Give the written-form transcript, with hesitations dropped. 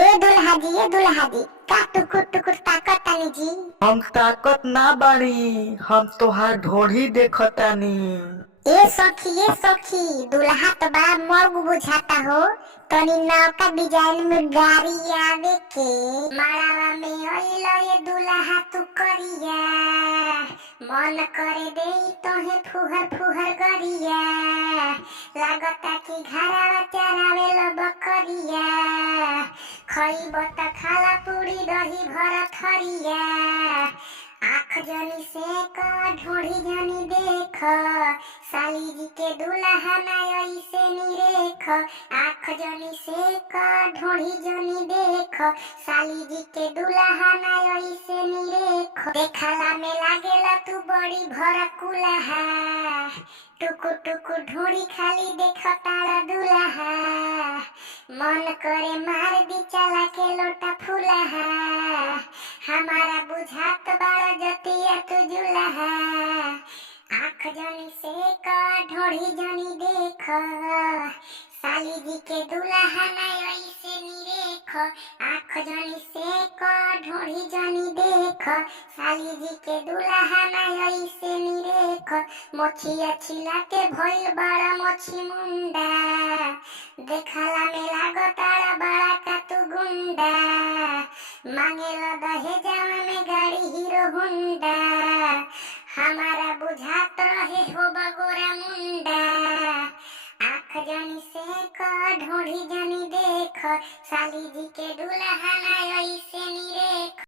ए दुल्हा जी का टुकुर टुकुर ताकत तानी जी। हम ताकत ना बानी, हम तोहार ढोढ़ी देखतानी। ए सखी दुल्हा तो बड़ा मर्ग बुझाता हो। तनी नौका डिजाइन में गाड़ी आवे के माड़ावा में अइलो ये दुल्हा तू करिया। मन करे दे तोहे फुहर फुहर गरिया। लागता कि घरावा चरावे लो बकरिया। खइब त खाला पूरी दही भर थरिया। आँख जनी से का ढोढ़ी जनी देख, साली जी के दुल्हा ना ऐसे निरेख। आँख जनी से का ढोढ़ी जनी देख, साली जी के दुल्हा ना ऐसे निरेख। देखला में लागेला तू बड़ी भड़कुलहा, टुकुर टुकुर ढोढ़ी खाली देख तारा दुल्हा। मन करे मार दी चला के लोटा फुलहा, हमारा बुझात बड़ा जतिया तू जुलहा। आँख जनी से का ढोढ़ी जनी देख, साली जी के दुल्हा ना ऐसे निरेख। आँख जनी से का ढोढ़ी जनी देख, साली जी के दुल्हा ना ऐसे निरेख। मोछिया छिला के भइल बड़ा मोछी मुंडा, देखला में लागताड़ा बड़ा का तू गुंडा। मांगेला दहेजवा में गाड़ी हीरो हुंडा।